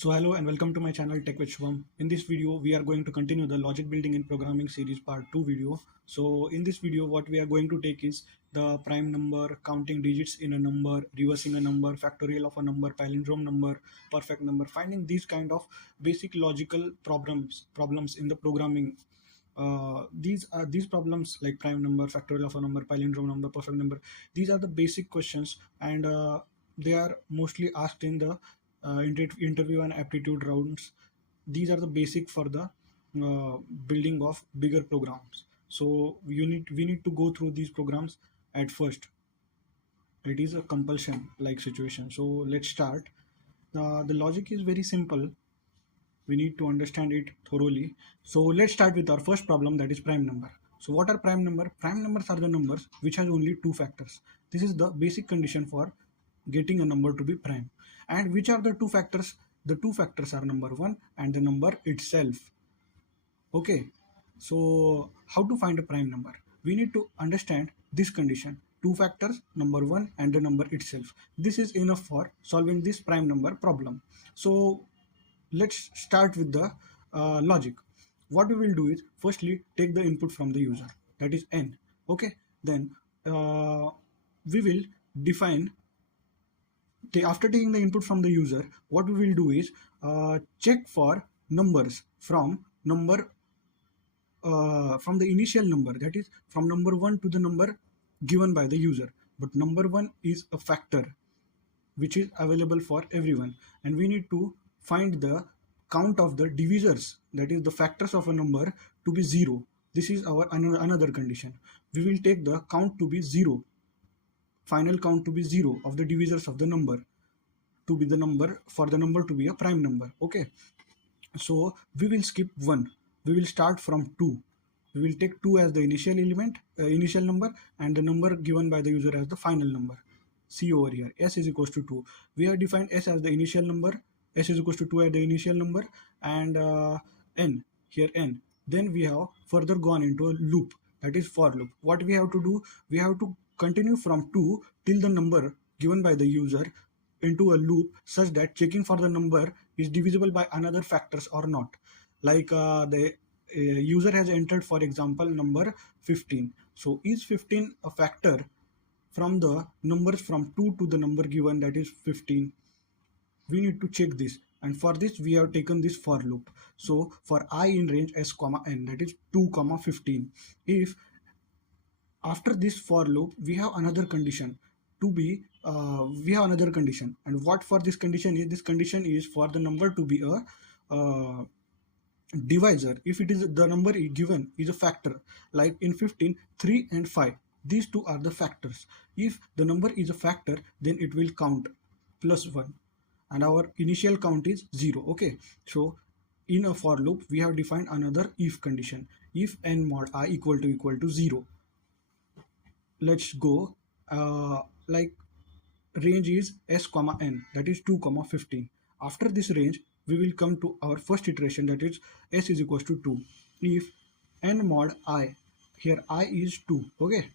So hello and welcome to my channel Tech with Shubham. In this video, we are going to continue the logic building in programming series part 2 video. So in this video, what we are going to take is the prime number, counting digits in a number, reversing a number, factorial of a number, palindrome number, perfect number, finding these kind of basic logical problems in the programming. These problems like prime number, factorial of a number, palindrome number, perfect number. These are the basic questions, and they are mostly asked in the interview and aptitude rounds. These are the basic for the building of bigger programs. So we need to go through these programs at first. It is a compulsion like situation. So let's start. The logic is very simple. We need to understand it thoroughly. So let's start with our first problem, that is prime number. So what are prime number? Prime numbers are the numbers which has only two factors. This is the basic condition for getting a number to be prime. And which are the two factors? The two factors are number 1 and the number itself. Okay, so how to find a prime number? We need to understand this condition: two factors, number 1 and the number itself. This is enough for solving this prime number problem. So let's start with the logic. What we will do is firstly take the input from the user, that is n. Okay, then we will define after taking the input from the user, what we will do is check for numbers from the initial number, that is from number 1 to the number given by the user. But number 1 is a factor which is available for everyone, and we need to find the count of the divisors, that is the factors of a number, to be 0. This is our another condition. We will take the count to be 0, final count to be 0 of the divisors of the number, to be the number, for the number to be a prime number. Okay, so we will skip 1. We will start from 2. We will take 2 as the initial element, initial number, and the number given by the user as the final number. See over here, s is equals to 2. We have defined s as the initial number, s is equals to 2 as the initial number, and n, here n. Then we have further gone into a loop, that is for loop. What we have to do? We have to continue from 2 till the number given by the user into a loop, such that checking for the number is divisible by another factors or not. Like the user has entered, for example, number 15. So is 15 a factor from the numbers from 2 to the number given, that is 15? We need to check this, and for this we have taken this for loop. So for I in range s comma n, that is 2 comma 15, if after this for loop we have another condition to be and what for this condition is? This condition is for the number to be a divisor. If it is the number given is a factor, like in 15, 3 and 5, these two are the factors. If the number is a factor, then it will count plus 1, and our initial count is 0. Okay, so in a for loop we have defined another if condition. If n mod I equal to 0, let's go like range is s comma n, that is 2 comma 15. After this range we will come to our first iteration, that is s is equals to 2. If n mod I, here I is 2, okay,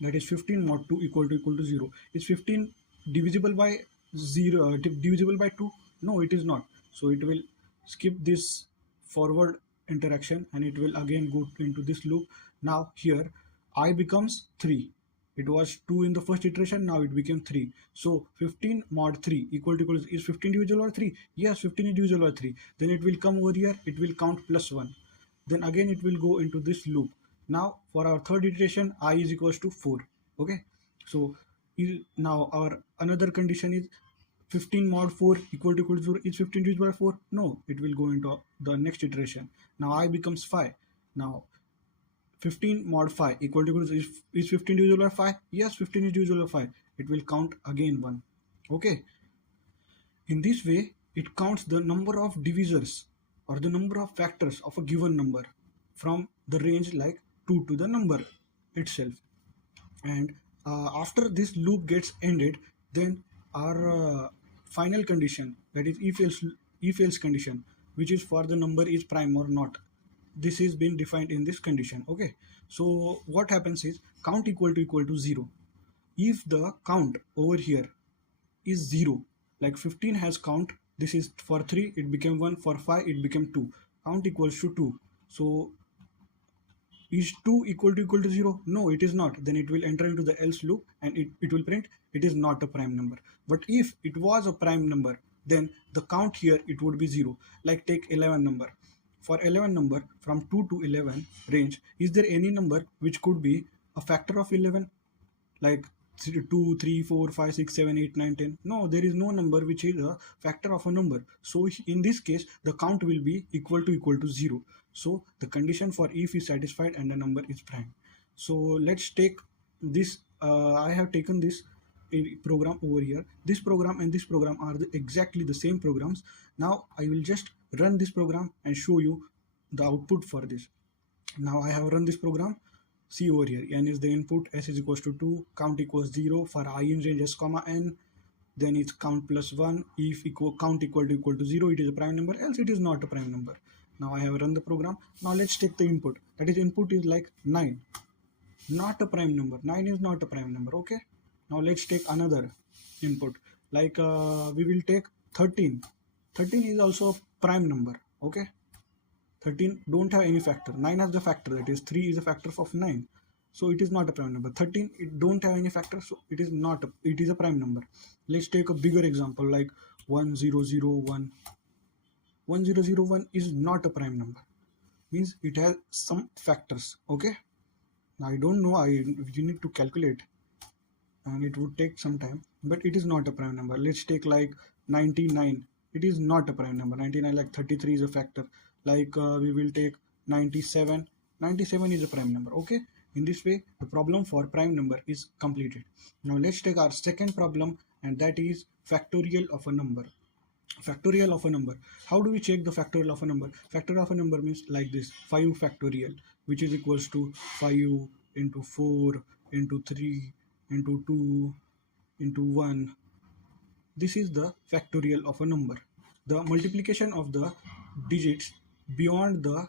that is 15 mod 2 equal to 0. Is 15 divisible by 0, divisible by 2? No, it is not. So it will skip this forward interaction and it will again go into this loop. Now here I becomes 3. It was 2 in the first iteration, now it became 3. So 15 mod 3 equal to is 15 divisible by 3? Yes, 15 is divisible by 3. Then it will come over here, it will count plus 1. Then again it will go into this loop. Now for our third iteration, I is equals to 4. Okay, so now our another condition is 15 mod 4 equal to 0. Is 15 divisible by 4? No, it will go into the next iteration. Now I becomes 5. Now 15 mod 5 equal to is 15 divisible by 5? Yes, 15 is divisible by 5. It will count again 1. Okay, in this way it counts the number of divisors or the number of factors of a given number from the range like 2 to the number itself. And after this loop gets ended, then our final condition, that is if else condition, which is for the number is prime or not, this is been defined in this condition. Okay, so what happens is count equal to 0. If the count over here is 0, like 15 has count This is for 3, it became 1. For 5, it became 2. Count equals to 2. So is 2 equal to 0? No, it is not. Then it will enter into the else loop and it will print it is not a prime number. But if it was a prime number, then the count here it would be 0. Like take 11 number. For 11 number from 2 to 11 range, is there any number which could be a factor of 11? Like 2, 3, 4, 5, 6, 7, 8, 9, 10. No, there is no number which is a factor of a number. So in this case, the count will be equal to 0. So the condition for if is satisfied and the number is prime. So let's take this. I have taken this program over here. This program and this program are exactly the same programs. Now I will just run this program and show you the output for this. Now I have run this program. See over here, n is the input, s is equals to 2, count equals 0 for I in range s comma n, then it's count plus 1. If count equal to 0, it is a prime number, else it is not a prime number. Now I have run the program. Now let's take the input. That is, input is like 9, not a prime number. 9 is not a prime number. Okay, now let's take another input, like we will take 13. 13 is also a prime number. Okay, 13 don't have any factor. 9 has the factor, that is 3 is a factor of 9, so it is not a prime number. 13, it don't have any factor, so it is not it is a prime number. Let's take a bigger example, like 1001. 1001 is not a prime number, means it has some factors. Okay, now I don't know, you need to calculate and it would take some time, but it is not a prime number. Let's take like 99. It is not a prime number. 99, like 33 is a factor. Like we will take 97. 97 is a prime number. Okay, in this way the problem for prime number is completed. Now let's take our second problem, and that is factorial of a number. Factorial of a number. How do we check the factorial of a number? Factorial of a number means like this: 5 factorial, which is equals to 5 into 4 into 3 into 2 into 1. This is the factorial of a number. The multiplication of the digits beyond the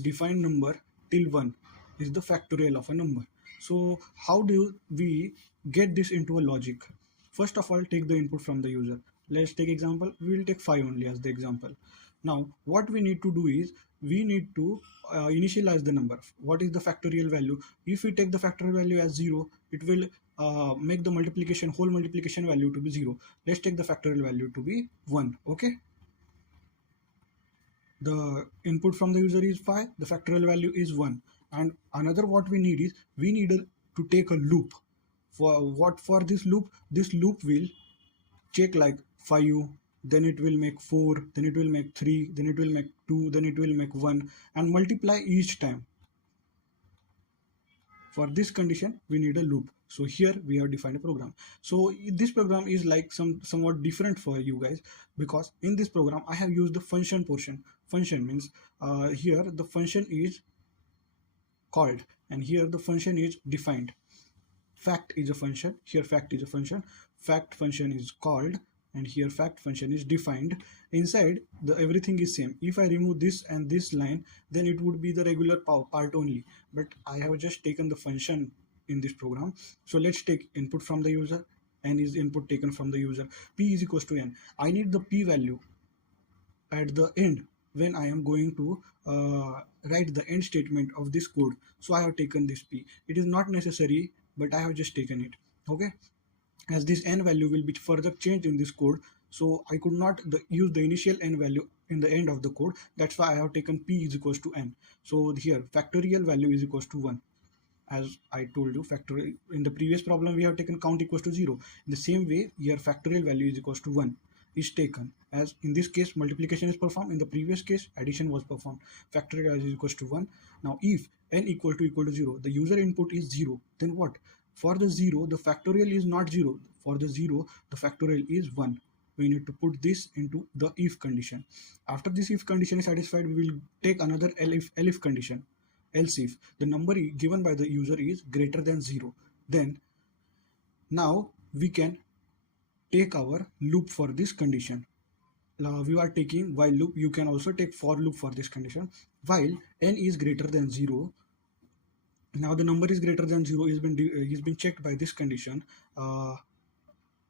defined number till 1 is the factorial of a number. So how do we get this into a logic? First of all, take the input from the user. Let's take example. We will take 5 only as the example. Now what we need to do is we need to initialize the number. What is the factorial value? If we take the factorial value as 0, it will make the whole multiplication value to be 0. Let's take the factorial value to be 1. Okay, the input from the user is 5, the factorial value is 1. And another what we need is we need to take a loop. For this loop? This loop will check like 5, then it will make 4, then it will make 3, then it will make 2, then it will make 1, and multiply each time. For this condition we need a loop. So here we have defined a program. So this program is like somewhat different for you guys, because in this program I have used the function portion. Function means here the function is called and here the function is defined. Fact is a function, here fact is a function, fact function is called, and here fact function is defined. Inside the everything is same. If I remove this and this line, then it would be the regular part only, but I have just taken the function in this program. So let's take input from the user. N is input taken from the user. P is equals to n. I need the p value at the end when I am going to write the end statement of this code. So I have taken this p. It is not necessary, but I have just taken it. Okay, as this n value will be further changed in this code, so I could not use the initial n value in the end of the code. That's why I have taken p is equals to n. So here factorial value is equals to 1. As I told you, factorial in the previous problem we have taken count equals to 0. In the same way, here factorial value is equals to 1 is taken. As in this case multiplication is performed, in the previous case addition was performed. Factorial value is equals to 1. Now if n equal to 0, the user input is 0, then what? For the 0, the factorial is not 0. For the 0, the factorial is 1. We need to put this into the if condition. After this if condition is satisfied, we will take another elif condition. Else if the number given by the user is greater than 0, then now we can take our loop for this condition. We are taking while loop. You can also take for loop for this condition. While n is greater than 0, now the number is greater than 0 is been checked by this condition.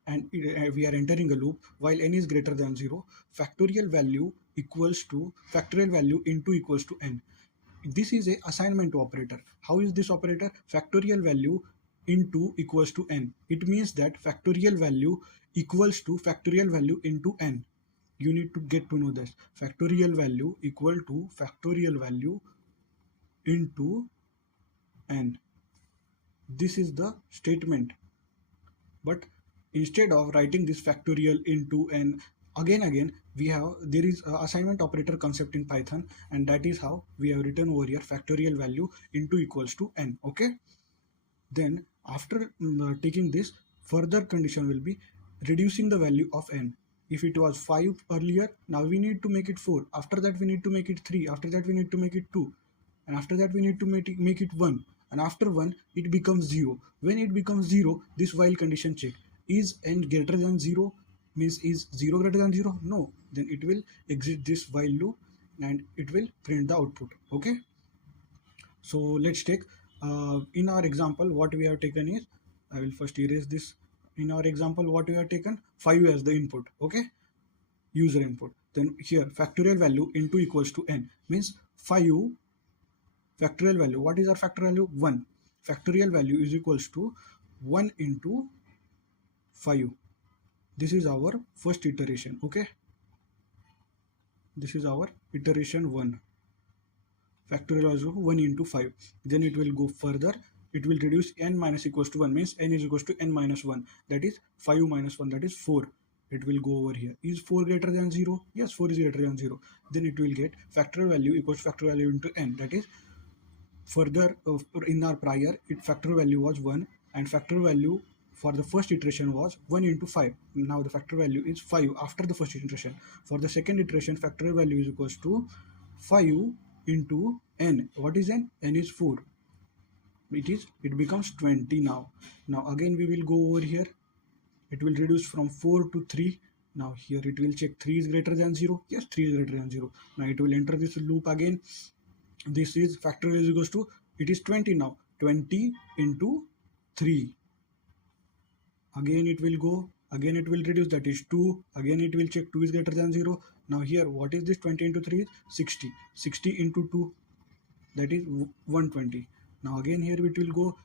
and we are entering a loop while n is greater than 0, factorial value equals to factorial value into equals to n. This is a assignment operator. How is this operator? Factorial value into equals to n. It means that factorial value equals to factorial value into n. You need to get to know this. Factorial value equal to factorial value into n. This is the statement. But instead of writing this factorial into n again, there is a assignment operator concept in Python, and that is how we have written over here factorial value into equals to n. Okay, then after taking this, further condition will be reducing the value of n. If it was 5 earlier, now we need to make it 4. After that we need to make it 3. After that we need to make it 2, and after that we need to make it 1, and after 1 it becomes 0. When it becomes 0, this while condition check. Is n greater than 0? Means is 0 greater than 0? No. Then it will exit this while loop and it will print the output. Okay, so let's take in our example what we have taken is, I will first erase this. In our example what we have taken 5 as the input. Okay, user input. Then here factorial value into equals to n means 5 factorial value. What is our factorial value? 1. Factorial value is equals to 1 into 5. This is our first iteration. Okay, this is our iteration 1. Factorial value 1 into 5. Then it will go further. It will reduce n minus equals to 1 means n is equals to n minus 1. That is 5 minus 1, that is 4. It will go over here. Is 4 greater than 0? Yes, 4 is greater than 0. Then it will get factorial value equals factorial value into n. That is further in our prior factorial value was 1, and factorial value for the first iteration was 1 into 5. Now the factorial value is 5 after the first iteration. For the second iteration, factorial value is equals to 5 into n. What is n? N is 4. It becomes 20 now. Now again we will go over here. It will reduce from 4 to 3. Now here it will check 3 is greater than 0. Yes, 3 is greater than 0. Now it will enter this loop again. This is factorial is equals to, it is 20 now. 20 into 3. Again it will go. Again it will reduce, that is 2. Again it will check 2 is greater than 0. Now here what is this? 20 into 3 is 60. 60 into 2, that is 120. Now again here it will go.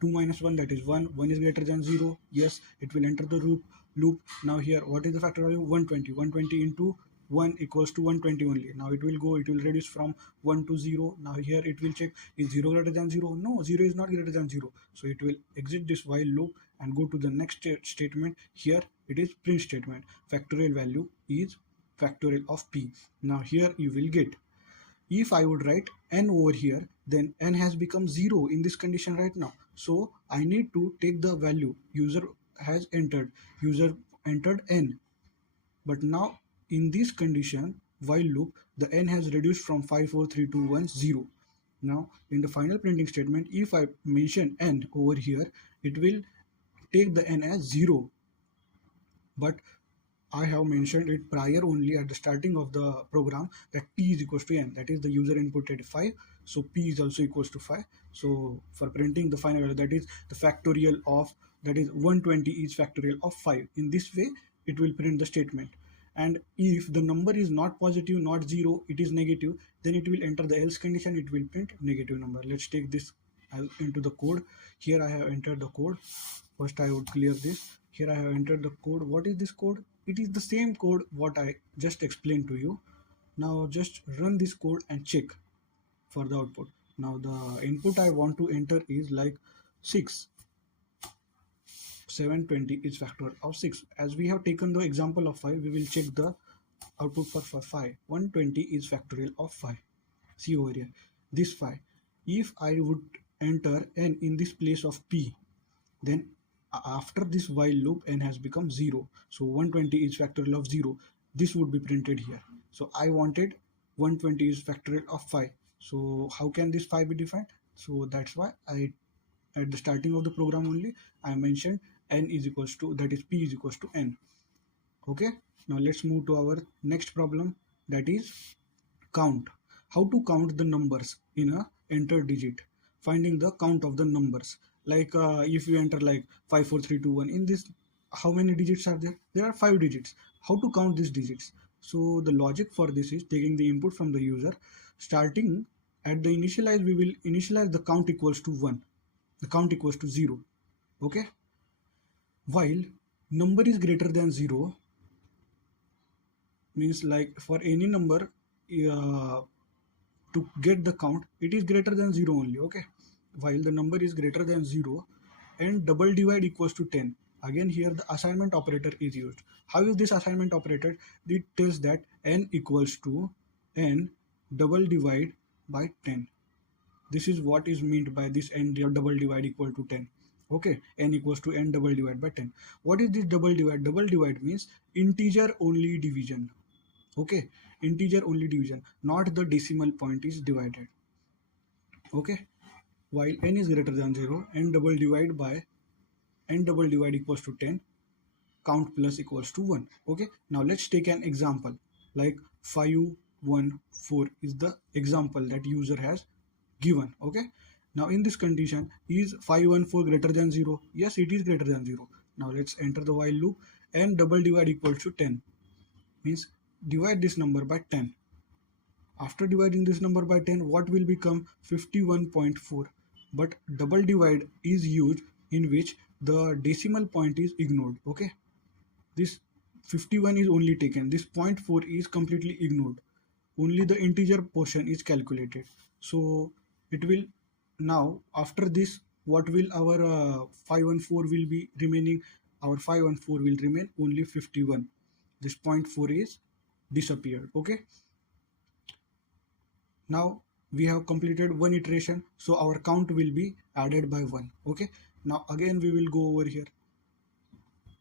2 minus 1, that is 1. 1 is greater than 0. Yes, it will enter the loop. Now here what is the factorial value? 120. 120 into 1 equals to 120 only. Now it will go. It will reduce from 1 to 0. Now here it will check, is 0 greater than 0? No, 0 is not greater than 0. So it will exit this while loop and go to the next statement. Here it is print statement. Factorial value is factorial of p. Now here you will get, if I would write n over here, then n has become 0 in this condition right now. So I need to take the value user has entered. User entered n, but now in this condition while loop, the n has reduced from 5, 4, 3, 2, 1, 0. Now in the final printing statement, if I mention n over here, it will take the n as 0. But I have mentioned it prior only at the starting of the program that p is equals to n. That is the user inputted 5. So p is also equals to 5. So for printing the final value, that is the factorial of, that is 120 is factorial of 5. In this way it will print the statement. And if the number is not positive, not 0, it is negative, then it will enter the else condition. It will print negative number. Let's take this into the code. Here I have entered the code. First I would clear this. Here I have entered the code. What is this code? It is the same code what I just explained to you. Now just run this code and check for the output. Now the input I want to enter is like 6. 720 is factorial of 6. As we have taken the example of 5, we will check the output for 5. 120 is factorial of 5. See over here, this 5. If I would enter n in this place of p, then after this while loop n has become 0. So 120 is factorial of 0. This would be printed here. So I wanted 120 is factorial of 5. So how can this 5 be defined? So that's why I, at the starting of the program only, I mentioned n is equals to, that is p is equals to n. Okay, now let's move to our next problem, that is count. How to count the numbers in a enter digit. Finding the count of the numbers. Like if you enter like 5, 4, 3, 2, 1, in this how many digits are there? There are 5 digits. How to count these digits? So the logic for this is taking the input from the user, starting at the initialize, we will initialize the count equals to 1, the count equals to 0. Okay, while number is greater than 0, means like for any number, to get the count, it is greater than 0 only. Okay, while the number is greater than 0 and double divide equals to 10, again here the assignment operator is used. How is this assignment operator? It tells that n equals to n double divide by 10. This is what is meant by this n double divide equal to 10. Okay, n equals to n double divide by 10. What is this double divide? Double divide means integer only division. Okay, integer only division, not the decimal point is divided. Okay, while n is greater than 0, n double divide by n double divide equals to 10, count plus equals to 1. Okay, now let's take an example like 514 is the example that user has given. Okay, now in this condition, is 514 greater than 0? Yes, it is greater than 0. Now let's enter the while loop. N double divide equals to 10 means divide this number by 10. After dividing this number by 10, what will become? 51.4. But double divide is used in which the decimal point is ignored. Okay, this 51 is only taken, this 0.4 is completely ignored, only the integer portion is calculated. So it will, now after this, what will our 514 will be remaining? Our 514 will remain only 51. This 0.4 is disappeared. Okay, now we have completed one iteration, so our count will be added by 1. Okay, now again we will go over here.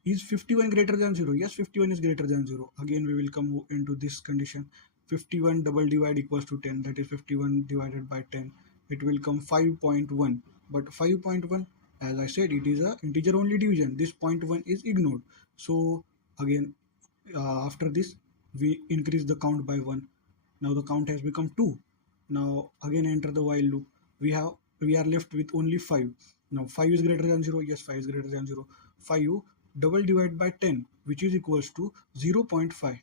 Is 51 greater than 0? Yes, 51 is greater than 0. Again we will come into this condition. 51 double divide equals to 10, that is 51 divided by 10. It will come 5.1. But 5.1, as I said, it is a integer only division. This 0.1 is ignored. So again, after this, we increase the count by 1. Now the count has become 2. Now again enter the while loop. We are left with only 5. Now 5 is greater than 0. Yes, 5 is greater than 0. 5 double divide by 10, which is equals to 0.5.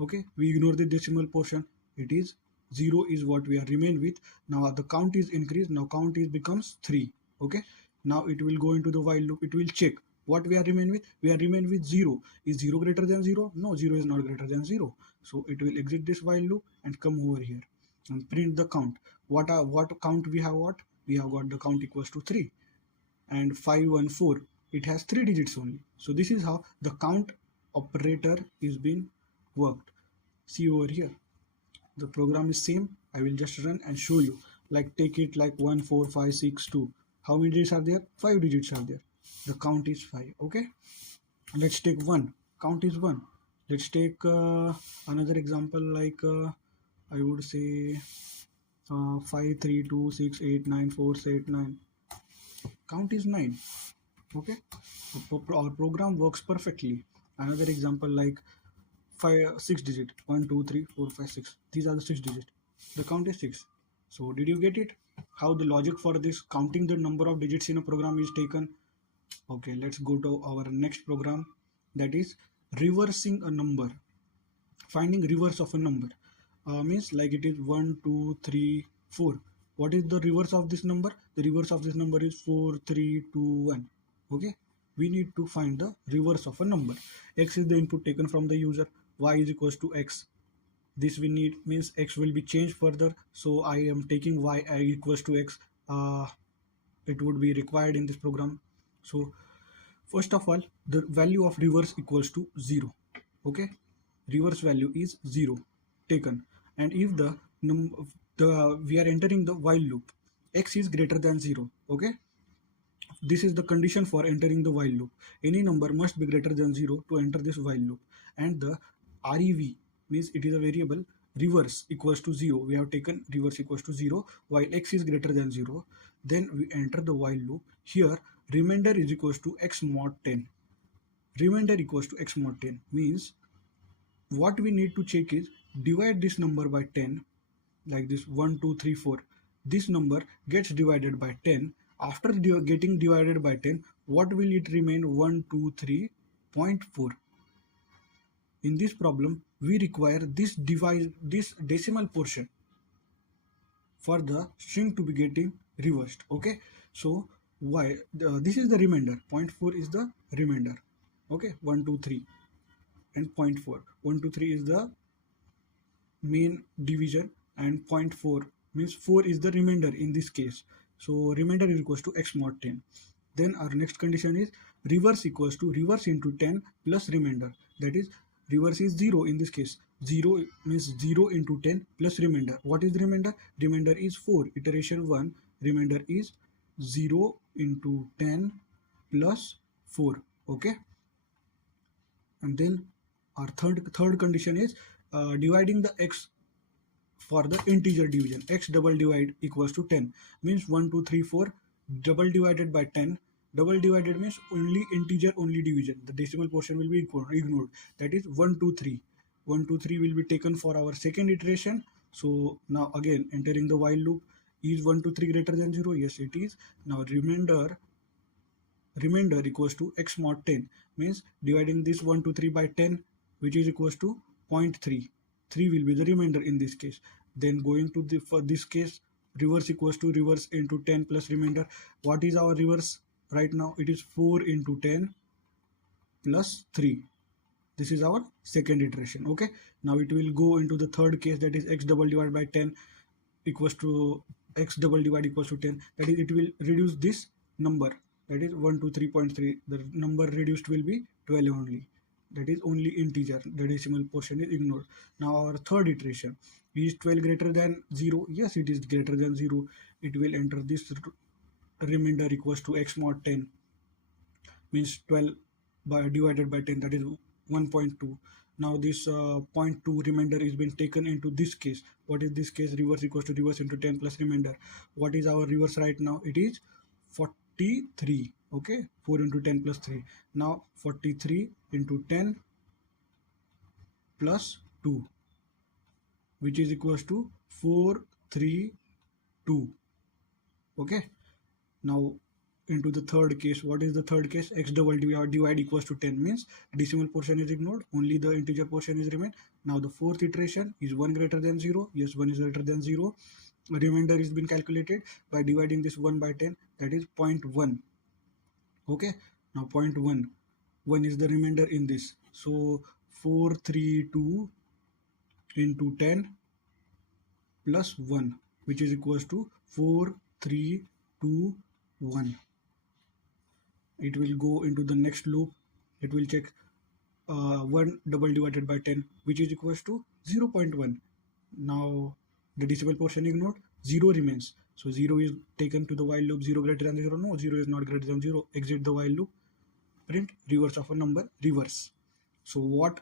Okay, we ignore the decimal portion. It is 0 is what we are remain with. Now the count is increased. Now count is becomes 3. Okay, now it will go into the while loop. It will check what we are remain with. We are remain with 0. Is 0 greater than 0? No, 0 is not greater than 0. So it will exit this while loop and come over here and print the count. What count we have? What we have got, the count equals to 3, and 514, it has 3 digits only. So this is how the count operator is being worked. See over here, the program is same. I will just run and show you. Like take it like 1 4 5 6 2. How many digits are there? 5 digits are there. The count is 5. Okay, let's take 1. Count is 1. Let's take another example like I would say 5 3 2 6 8 9 4 8 9. Count is 9. Okay, our program works perfectly. Another example like 6 digit, 1 2 3 4 5 6. These are the 6 digits. The count is 6. So did you get it? How the logic for this counting the number of digits in a program is taken? Okay, let's go to our next program, that is reversing a number. Finding reverse of a number means like it is 1 2 3 4. What is the reverse of this number? The reverse of this number is 4 3 2 1. Okay, we need to find the reverse of a number. X is the input taken from the user. Y is equals to X. This we need means X will be changed further. So I am taking Y equals to X. It would be required in this program. So first of all, the value of reverse equals to 0. Okay, reverse value is 0 taken, and if we are entering the while loop, X is greater than 0. Okay, this is the condition for entering the while loop. Any number must be greater than 0 to enter this while loop, and the REV means it is a variable. Reverse equals to 0. We have taken reverse equals to 0 while X is greater than 0. Then we enter the while loop. Here remainder is equals to X mod 10. Remainder equals to X mod 10 means what we need to check is divide this number by 10, like this 1 2 3 4. This number gets divided by 10. After getting divided by 10, what will it remain? 123.4. In this problem, we require this decimal portion for the string to be getting reversed. Okay, so why this is the remainder, 0.4 is the remainder. Okay, 123 and 0.4, 123 is the main division and 0.4 means 4 is the remainder in this case. So remainder is equals to x mod 10. Then our next condition is reverse equals to reverse into 10 plus remainder, that is reverse is 0 in this case. 0 means 0 into 10 plus remainder. What is the remainder? Remainder is 4. Iteration 1, remainder is 0 into 10 plus 4. Okay, and then our third condition is dividing the x for the integer division. X double divide equals to 10 means 1 2 3 4 double divided by 10. Double divided means only integer only division, the decimal portion will be ignored, that is 1 2 3. 1 2 3 will be taken for our second iteration. So now again entering the while loop. Is 1 2 3 greater than 0? Yes, it is. Now remainder equals to x mod 10 means dividing this 1 2 3 by 10, which is equals to 0.3. 3 will be the remainder in this case. Then going to the for this case, reverse equals to reverse into 10 plus remainder. What is our reverse right now? It is 4 into 10 plus 3. This is our second iteration. Okay, now it will go into the third case, that is x double divided by 10 equals to x double divide equals to 10, that is it will reduce this number, that is 123.3. the number reduced will be 12 only, that is only integer, the decimal portion is ignored. Now our third iteration, is 12 greater than 0? Yes, it is greater than 0. It will enter this remainder equals to x mod 10 means 12 by divided by 10, that is 1.2. Now this 0.2 remainder is been taken into this case. What is this case? Reverse equals to reverse into 10 plus remainder. What is our reverse right now? It is 43. Okay, 4 into 10 plus 3. Now 43 into 10 plus 2, which is equals to 432. Okay, now into the third case. What is the third case? X double divide equals to 10 means decimal portion is ignored, only the integer portion is remain. Now the fourth iteration is 1 greater than 0. Yes, 1 is greater than 0. Remainder is been calculated by dividing this 1 by 10, that is 0.1. Okay, now 0.1, 1 is the remainder in this. So 432 into 10 plus 1, which is equals to 4321. It will go into the next loop. It will check 1 double divided by 10, which is equals to 0.1. Now the decimal portion ignored, 0 remains. So 0 is taken to the while loop. 0 greater than 0? No, 0 is not greater than 0. Exit the while loop. Print reverse of a number, reverse. So what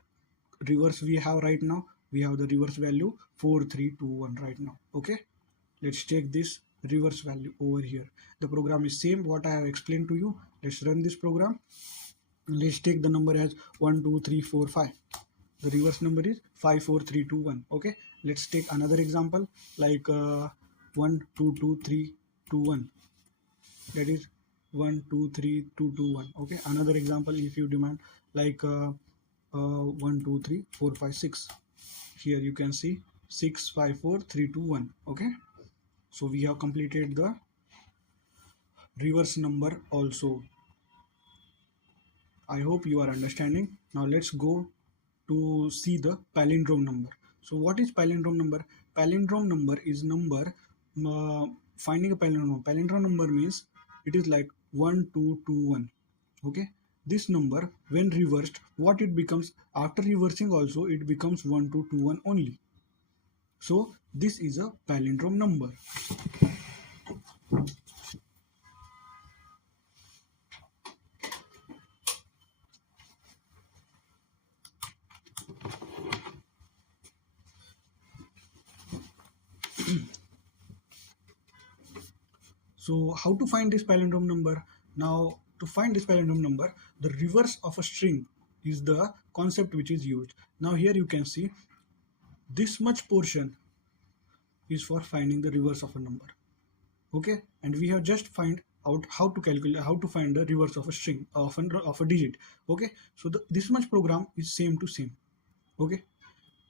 reverse we have right now? We have the reverse value 4321 right now. Okay, let's take this reverse value over here. The program is same what I have explained to you. Let's run this program. Let's take the number as 1 2 3 4 5. The reverse number is 54321. Okay, let's take another example like 1 2 2 3 2 1, that is 1 2 3 2 2 1. Okay, another example if you demand like 1 2 3 4 5 6. Here you can see 6 5 4 3 2 1. Okay, so we have completed the reverse number also. I hope you are understanding. Now let's go to see the palindrome number. So what is palindrome number? Palindrome number is number, finding a palindrome. Palindrome number means it is like 1 2 2 1. Okay, this number when reversed, what it becomes? After reversing also it becomes 1 2 2 1 only. So this is a palindrome number. So how to find this palindrome number? Now to find this palindrome number, the reverse of a string is the concept which is used. Now here you can see this much portion is for finding the reverse of a number. Okay, and we have just find out how to calculate, how to find the reverse of a string of a digit. Okay, so this much program is same to same. Okay,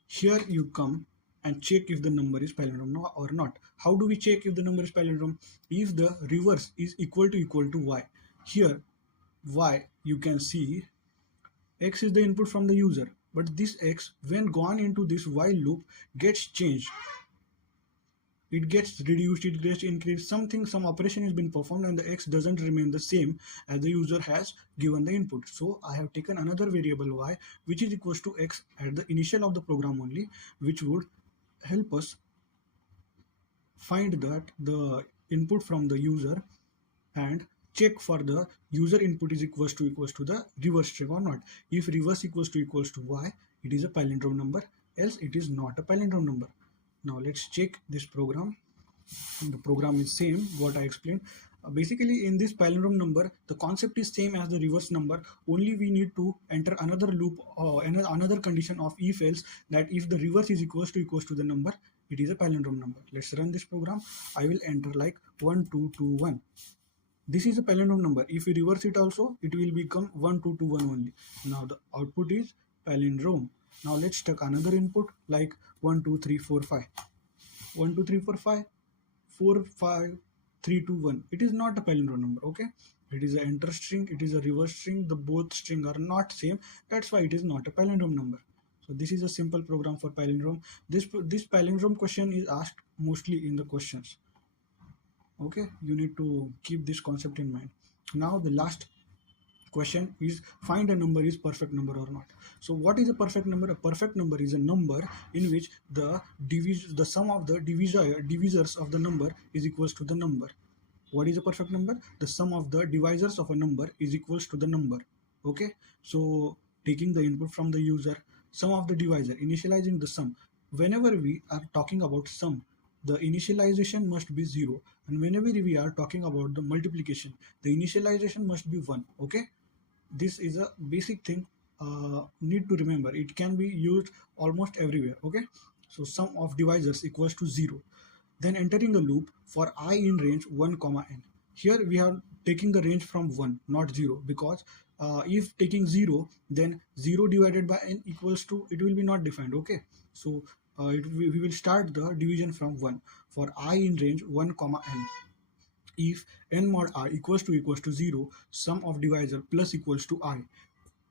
here you come and check if the number is palindrome or not. How do we check if the number is palindrome? If the reverse is equal to y. Here y, you can see x is the input from the user, but this x when gone into this while loop gets changed, it gets reduced, it gets increased, some operation has been performed, and the x doesn't remain the same as the user has given the input. So I have taken another variable y which is equals to x at the initial of the program only, which would help us find that the input from the user and check for the user input is equals to the reverse string or not. If reverse equals to y, it is a palindrome number, else it is not a palindrome number. Now let's check this program. The program is same what I explained. Basically in this palindrome number, the concept is same as the reverse number, only we need to enter another loop or another condition of if else, that if the reverse is equals to the number, it is a palindrome number. Let's run this program. I will enter like 1221. This is a palindrome number. If we reverse it also, it will become 1221 only. Now the output is palindrome. Now let's take another input like 1 2 3 4 5. 1 2 3 4 5 4 5 3 2 1. It is not a palindrome number. Okay, it is an enter string, it is a reverse string, the both string are not same, that's why it is not a palindrome number. So this is a simple program for palindrome. This palindrome question is asked mostly in the questions. Okay, you need to keep this concept in mind. Now the last question is find a number is perfect number or not. So what is a perfect number? A perfect number is a number in which the sum of the divisors of the number is equals to the number. What is a perfect number? The sum of the divisors of a number is equals to the number. Okay, so taking the input from the user, sum of the divisor, initializing the sum. Whenever we are talking about sum, the initialization must be 0, and whenever we are talking about the multiplication, the initialization must be 1. Okay, this is a basic thing, need to remember. It can be used almost everywhere. Okay, so sum of divisors equals to 0. Then entering a loop for I in range 1 comma n. Here we are taking the range from 1, not 0, because if taking 0, then 0 divided by n equals to, it will be not defined. Okay, so we will start the division from 1 for I in range 1 comma n. If n mod I equals to 0, sum of divisor plus equals to I.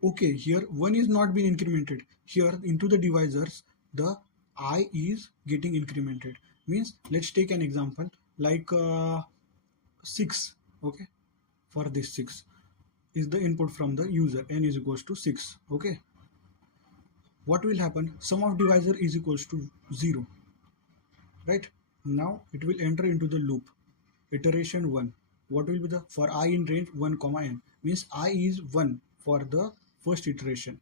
Okay, here 1 is not being incremented. Here into the divisors, the I is getting incremented. Means let's take an example like 6. Okay, for this 6 is the input from the user, n is equals to 6. Okay, what will happen? Sum of divisor is equals to 0, right? Now it will enter into the loop, iteration 1. What will be the, for I in range 1 comma n, means I is 1 for the first iteration.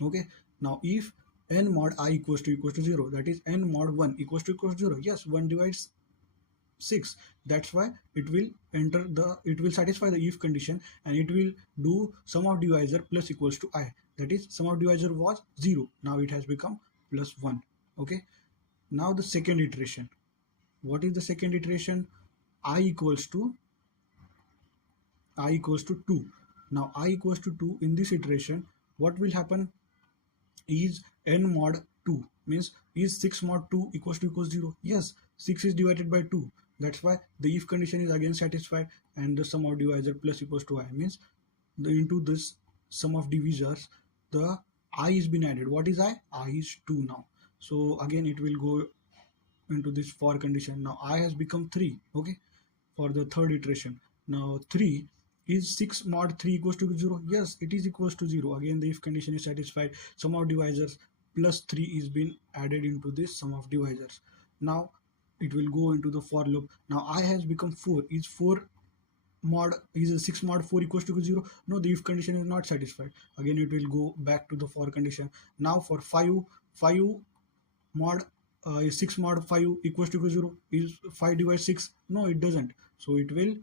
Okay, now if n mod I equals to 0, that is n mod 1 equals to 0. Yes, 1 divides 6, that's why it will satisfy the if condition, and it will do sum of divisor plus equals to I. That is, sum of divisor was 0, now it has become plus 1. Okay, now the second iteration. What is the second iteration? I equals to 2. Now I equals to 2 in this iteration. What will happen is n mod 2, means is 6 mod 2 equals to 0. Yes, 6 is divided by 2, that's why the if condition is again satisfied, and the sum of divisor plus equals to I, means into this sum of divisors the I is been added. What is I? I is 2 now. So again it will go into this for condition. Now I has become 3. Okay, for the third iteration. Now 3 is 6 mod 3 equals to 0. Yes, it is equals to 0. Again the if condition is satisfied, sum of divisors plus 3 is been added into this sum of divisors. Now it will go into the for loop. Now I has become 4. Is 4 mod, is 6 mod 4 equals to 0? No, the if condition is not satisfied. Again it will go back to the for condition. Now for 5 mod is 6 mod 5 equals to 0. Is 5 divided 6? No, it doesn't. So it will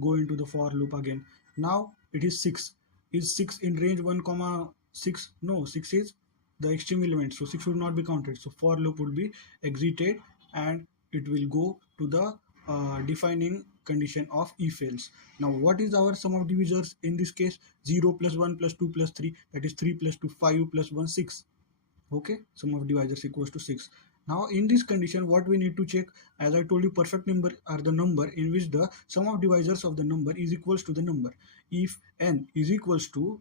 go into the for loop again. Now it is 6. Is 6 in range 1 comma 6? No, 6 is the extreme element, so 6 would not be counted. So for loop would be exited, and it will go to the defining condition of if else. Now what is our sum of divisors in this case? 0 plus 1 plus 2 plus 3, that is 3 plus 2 5 plus 1 6. Okay, sum of divisors equals to 6. Now in this condition what we need to check, as I told you, perfect number are the number in which the sum of divisors of the number is equals to the number. If n is equals to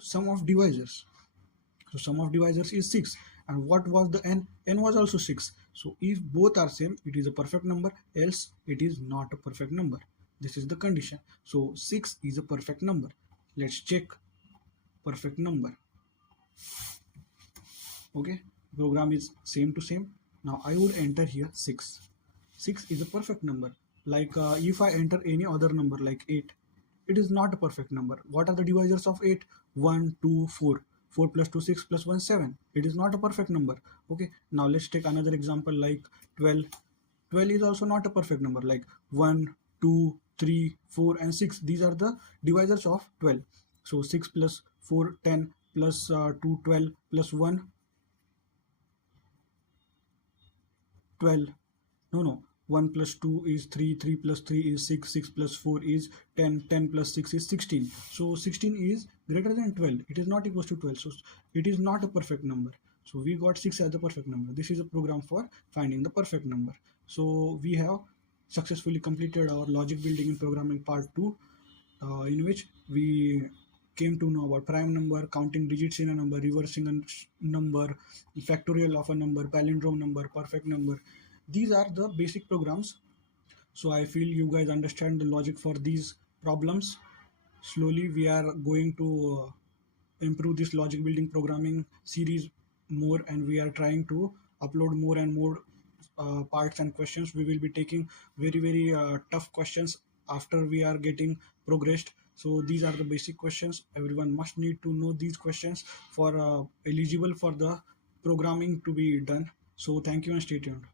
sum of divisors, so sum of divisors is 6, and what was the n? N was also 6. So if both are same, it is a perfect number, else it is not a perfect number. This is the condition. So 6 is a perfect number. Let's check perfect number. Okay, program is same to same. Now I would enter here 6. 6 is a perfect number. Like if I enter any other number like 8, it is not a perfect number. What are the divisors of 8? 1 2 4. 4 plus 2 6 plus 1 7. It is not a perfect number. Okay, now let's take another example like 12. 12 is also not a perfect number, like 1 2 3 4 and 6. These are the divisors of 12. So 6 plus 4 10 plus 2 12 plus 1 12. No, 1 plus 2 is 3, 3 plus 3 is 6, 6 plus 4 is 10, 10 plus 6 is 16. So 16 is greater than 12. It is not equals to 12. So it is not a perfect number. So we got 6 as the perfect number. This is a program for finding the perfect number. So we have successfully completed our logic building and programming part 2, in which we came to know about prime number, counting digits in a number, reversing a number, factorial of a number, palindrome number, perfect number. These are the basic programs. So I feel you guys understand the logic for these problems. Slowly we are going to improve this logic building programming series more, and we are trying to upload more and more parts and questions. We will be taking very tough questions after we are getting progressed. So these are the basic questions. Everyone must need to know these questions for eligible for the programming to be done. So thank you and stay tuned.